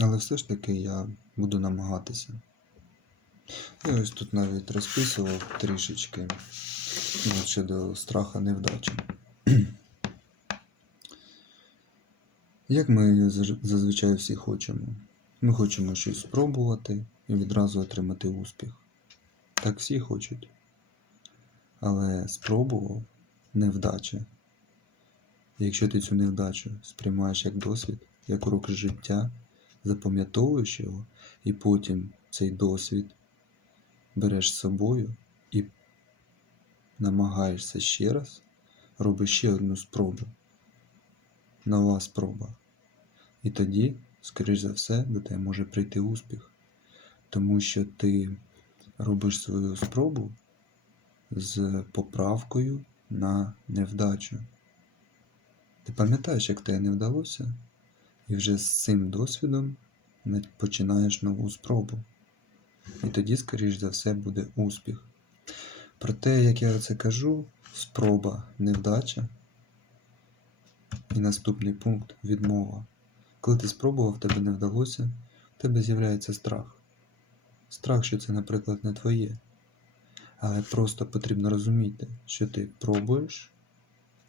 Але все ж таки я буду намагатися. Я ось тут навіть розписував трішечки ну, щодо страха невдачі. Як ми зазвичай всі хочемо? Ми хочемо щось спробувати і відразу отримати успіх. Так всі хочуть. Але спробував невдача. Якщо ти цю невдачу сприймаєш як досвід, як урок життя, запам'ятовуєш його, і потім цей досвід береш з собою і намагаєшся ще раз, робиш ще одну спробу. Нова спроба. І тоді, скоріш за все, до тебе може прийти успіх. Тому що ти робиш свою спробу з поправкою на невдачу. Ти пам'ятаєш, як тебе не вдалося, і вже з цим досвідом на- починаєш нову спробу. І тоді, скоріш за все, буде успіх. Проте, як я це кажу, спроба невдача. І наступний пункт відмова. Коли ти спробував, тебе не вдалося, в тебе з'являється страх. Страх, що це, наприклад, не твоє. Але просто потрібно розуміти, що ти пробуєш,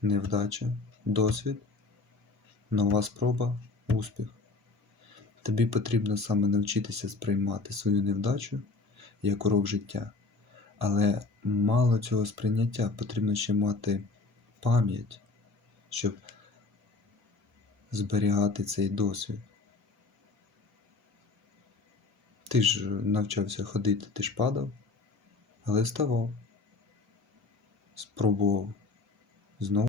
невдача, досвід, нова спроба, успіх. Тобі потрібно саме навчитися сприймати свою невдачу як урок життя. Але мало цього сприйняття, потрібно ще мати пам'ять, щоб зберігати цей досвід. Ти ж навчався ходити, ти ж падав, але вставав. Спробував знову.